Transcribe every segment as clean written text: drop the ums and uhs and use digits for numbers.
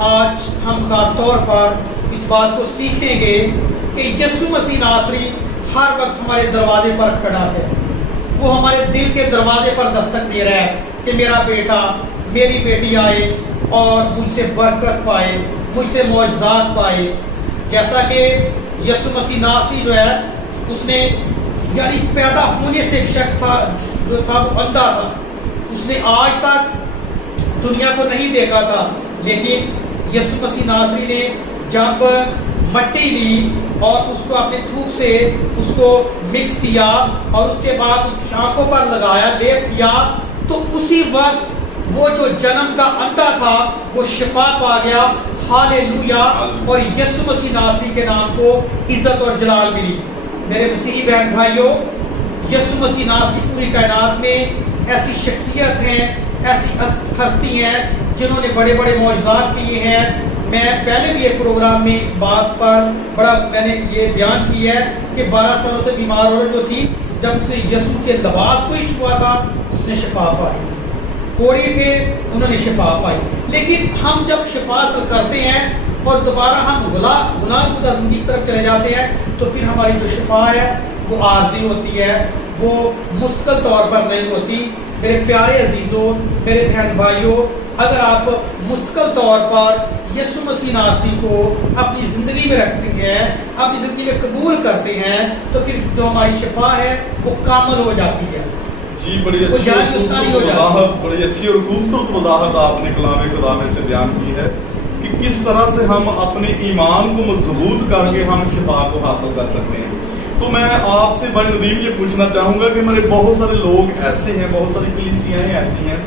آج ہم خاص طور پر اس بات کو سیکھیں گے کہ یسوع مسیح ناصری ہر وقت ہمارے دروازے پر کھڑا ہے. وہ ہمارے دل کے دروازے پر دستک دے رہا ہے کہ میرا بیٹا میری بیٹی آئے اور مجھ سے برکت پائے, مجھ سے معجزات پائے. جیسا کہ یسوع مسیح ناصری جو ہے اس نے یعنی پیدا ہونے سے ایک شخص تھا جو تھا وہ اندھا تھا. اس نے آج تک دنیا کو نہیں دیکھا تھا, لیکن یسوع مسیح ناصری نے جب مٹی لی اور اس کو اپنے تھوک سے اس کو مکس کیا اور اس کے بعد اس کی آنکھوں پر لگایا, لیپ کیا, تو اسی وقت وہ جو جنم کا اندھا تھا وہ شفا پا گیا. ہالےلویا. اور یسوع مسیح ناصری کے نام کو عزت اور جلال ملی. میرے مسیحی بہن بھائیوں, یسوع مسیح ناصری پوری کائنات میں ایسی شخصیت ہیں, ایسی ہستی ہیں جنہوں نے بڑے بڑے معجزات کیے ہیں. میں پہلے بھی ایک پروگرام میں اس بات پر میں نے یہ بیان کیا ہے کہ 12 سالوں سے بیمار عورت جو تھی, جب اس نے یسوع کے لباس کو ہی چھوا تھا اس نے شفا پائی. کوڑی تھے, انہوں نے شفا پائی. لیکن ہم جب شفا حاصل کرتے ہیں اور دوبارہ ہم گناہ کی زندگی کی طرف چلے جاتے ہیں تو پھر ہماری جو شفا ہے وہ عارضی ہوتی ہے, وہ مستقل طور پر نہیں ہوتی. میرے پیارے عزیزوں, میرے بہن بھائیوں, اگر آپ مستقل طور پر یسوع مسیح ناصری کو اپنی زندگی میں رکھتے ہیں, اپنی زندگی میں قبول کرتے ہیں, تو پھر جو ہماری شفا ہے وہ کامل ہو جاتی ہے. جی, بڑی اچھی اور خوبصورت وضاحت آپ نے کلام خدا میں سے بیان کی ہے کہ کس طرح سے ہم اپنے ایمان کو مضبوط کر کے ہم شفا کو حاصل کر سکتے ہیں. تو میں آپ سے بھائی ندیم یہ پوچھنا چاہوں گا کہ ہمارے بہت سارے لوگ ایسے ہیں, بہت ساری کلیسیاں ایسی ہیں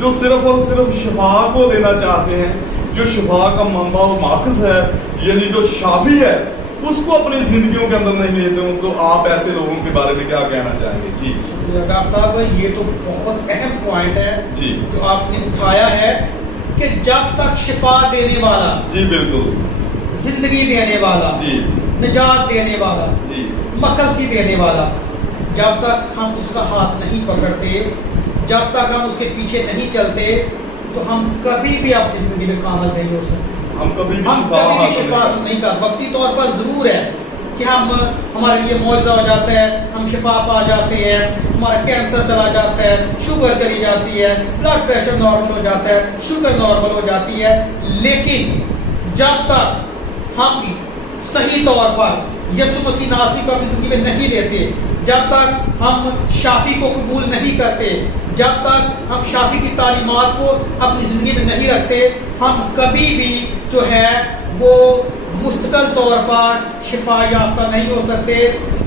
جو صرف اور صرف شفا کو دینا چاہتے ہیں, جو شفا کا منبع و ماخذ ہے, یعنی جو شافی ہے, اس کو اپنی زندگیوں کے اندر نہیں لیتے ہوں. تو آپ ایسے لوگوں کے بارے میں کیا کہنا چاہیں گے؟ جی ڈاکٹر صاحب, یہ تو بہت اہم پوائنٹ ہے جی جو آپ نے اٹھایا ہے کہ جب تک شفا دینے والا, جی بالکل, زندگی دینے والا, جی نجات دینے والا, جی مخلصی دینے والا, جب تک ہم اس کا ہاتھ نہیں پکڑتے, جب تک ہم اس کے پیچھے نہیں چلتے, تو ہم کبھی بھی اپنی زندگی میں کامل نہیں ہو سکتے. ہم کبھی بھی شفا حاصل نہیں کر. وقتی طور پر ضرور ہے کہ ہمارے لیے معجزہ ہو جاتا ہے, ہم شفا پا جاتے ہیں, ہمارا کینسر چلا جاتا ہے, شوگر چلی جاتی ہے, بلڈ پریشر نارمل ہو جاتا ہے, شوگر نارمل ہو جاتی ہے. لیکن جب تک ہم صحیح طور پر یسوع مسیح ناصری کو اپنی زندگی میں نہیں لیتے, جب تک ہم شافی کو قبول نہیں کرتے, جب تک ہم شافی کی تعلیمات کو اپنی زندگی میں نہیں رکھتے, ہم کبھی بھی جو ہے وہ مستقل طور پر شفا یافتہ نہیں ہو سکتے.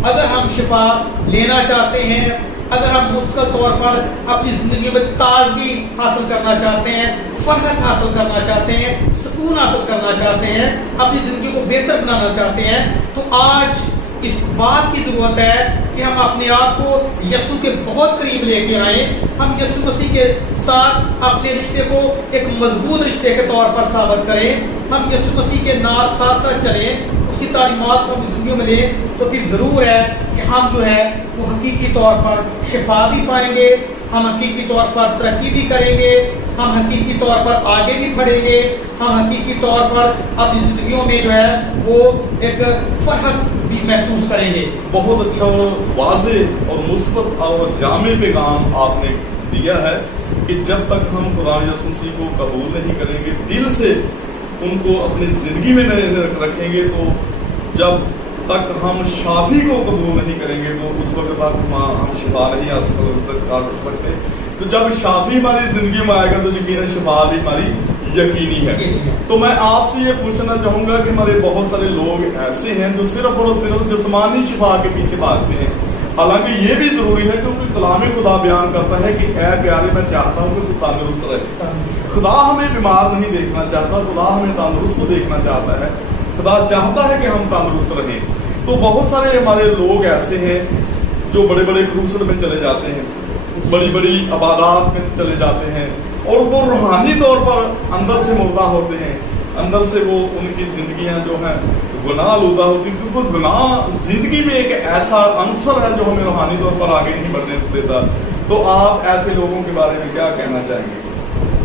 اگر ہم شفا لینا چاہتے ہیں, اگر ہم مستقل طور پر اپنی زندگی میں تازگی حاصل کرنا چاہتے ہیں, فرحت حاصل کرنا چاہتے ہیں, سکون حاصل کرنا چاہتے ہیں, اپنی زندگی کو بہتر بنانا چاہتے ہیں, تو آج اس بات کی ضرورت ہے کہ ہم اپنے آپ کو یسوع کے بہت قریب لے کے آئیں. ہم یسوع مسیح کے ساتھ اپنے رشتے کو ایک مضبوط رشتے کے طور پر ثابت کریں. ہم یسوع مسیح کے ساتھ ساتھ چلیں, اس کی تعلیمات کو اپنی زندگیوں میں لیں, تو پھر ضرور ہے کہ ہم جو ہے وہ حقیقی طور پر شفا بھی پائیں گے, ہم حقیقی طور پر ترقی بھی کریں گے, ہم حقیقی طور پر آگے بھی بڑھیں گے, ہم حقیقی طور پر اپنی زندگیوں میں جو ہے وہ ایک فرحت بھی محسوس کریں گے. بہت اچھا اور واضح اور مثبت اور جامع پیغام آپ نے دیا ہے کہ جب تک ہم خدا یسوع مسیح کو قبول نہیں کریں گے, دل سے ان کو اپنی زندگی میں نہیں رکھیں گے, تو جب تک ہم شافی کو قبول نہیں کریں گے تو اس وقت تک ہم شفا نہیں حاصل کر سکتے. تو جب شافی ہماری زندگی میں آئے گا تو یقیناً شفا بھی ہماری یقینی ہے. تو میں آپ سے یہ پوچھنا چاہوں گا کہ ہمارے بہت سارے لوگ ایسے ہیں جو صرف اور صرف جسمانی شفا کے پیچھے بھاگتے ہیں, حالانکہ یہ بھی ضروری ہے کیونکہ کلام خدا بیان کرتا ہے کہ اے پیارے میں چاہتا ہوں کہ تو تندرست رہے. خدا ہمیں بیمار نہیں دیکھنا چاہتا, خدا ہمیں تندرست دیکھنا چاہتا ہے, خدا چاہتا ہے کہ ہم تندرست رہیں. تو بہت سارے ہمارے لوگ ایسے ہیں جو بڑے بڑے کروسڈ میں چلے جاتے ہیں, بڑی بڑی عبادات میں چلے جاتے ہیں, اور وہ روحانی طور پر اندر سے مردہ ہوتے ہیں, اندر سے وہ ان کی زندگیاں جو ہیں گناہ آلودہ ہوتی ہیں, کیونکہ گناہ زندگی میں ایک ایسا عنصر ہے جو ہمیں روحانی طور پر آگے نہیں بڑھنے دیتا. تو آپ ایسے لوگوں کے بارے میں کیا کہنا چاہیں گے؟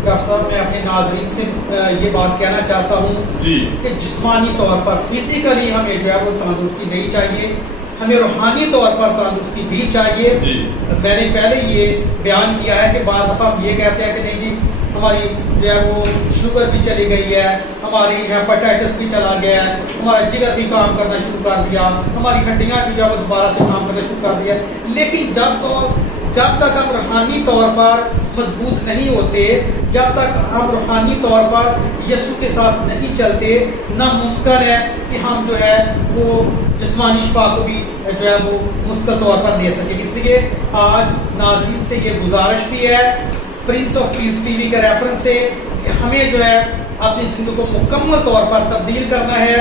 ڈاکٹر صاحب میں اپنے ناظرین سے یہ بات کہنا چاہتا ہوں جی کہ جسمانی طور پر فزیکلی ہمیں جو ہے وہ تندرستی نہیں چاہیے، ہمیں روحانی طور پر تندرستی بھی چاہیے جی میں نے پہلے یہ بیان کیا ہے کہ بعض دفعہ ہم یہ کہتے ہیں کہ نہیں جی ہماری جو ہے وہ شوگر بھی چلی گئی ہے، ہماری ہیپاٹائٹس بھی چلا گیا ہے، ہمارا جگر بھی کام کرنا شروع کر دیا، ہماری ہڈیاں بھی جو ہے وہ دوبارہ سے کام کرنا شروع کر دیا، لیکن جب تک ہم روحانی طور پر مضبوط نہیں ہوتے، جب تک ہم روحانی طور پر یسوع کے ساتھ نہیں چلتے، ناممکن ہے کہ ہم جو ہے وہ جسمانی شفا کو بھی جو ہے وہ مستقل طور پر دے سکیں۔ اس لیے آج ناظرین سے یہ گزارش بھی ہے prince of peace T V کے ریفرنس سے کہ ہمیں جو ہے اپنی زندگی کو مکمل طور پر تبدیل کرنا ہے،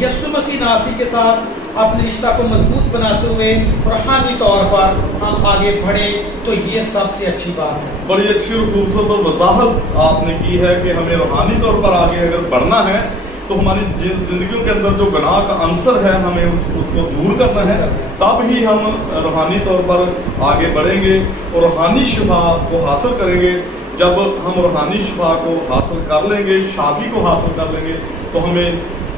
یسوع مسیح ناصری کے ساتھ اپنے رشتہ کو مضبوط بناتے ہوئے روحانی طور پر ہم آگے بڑھیں، تو یہ سب سے اچھی بات ہے۔ بڑی اچھی اور خوبصورت اور وضاحت آپ نے کی ہے کہ ہمیں روحانی طور پر آگے اگر بڑھنا ہے تو ہماری زندگیوں کے اندر جو گناہ کا عنصر ہے ہمیں اس کو دور کرنا ہے، تب ہی ہم روحانی طور پر آگے بڑھیں گے اور روحانی شفا کو حاصل کریں گے۔ جب ہم روحانی شفا کو حاصل کر لیں گے، شافی کو حاصل کر لیں گے، تو ہمیں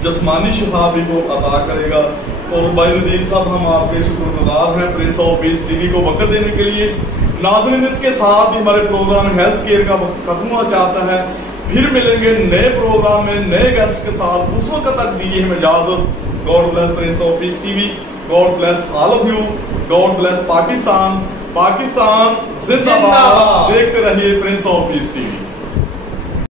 جسمانی شفا بھی وہ عطا کرے گا۔ اور بھائی ندیم صاحب ہم آپ کے شکر گزار ہیں prince of peace T V کو وقت دینے کے لیے۔ ناظرین اس کے ساتھ ہی ہمارے پروگرام ہیلتھ کیئر کا وقت ختم ہوا چاہتا ہے، پھر ملیں گے نئے پروگرام میں نئے گیسٹ کے ساتھ، اس وقت تک دیجیے ہمیں اجازت۔ God bless prince of peace T V, God bless all of you, God bless Pakistan, Pakistan زندہ باد۔ دیکھتے رہیے prince of peace T V.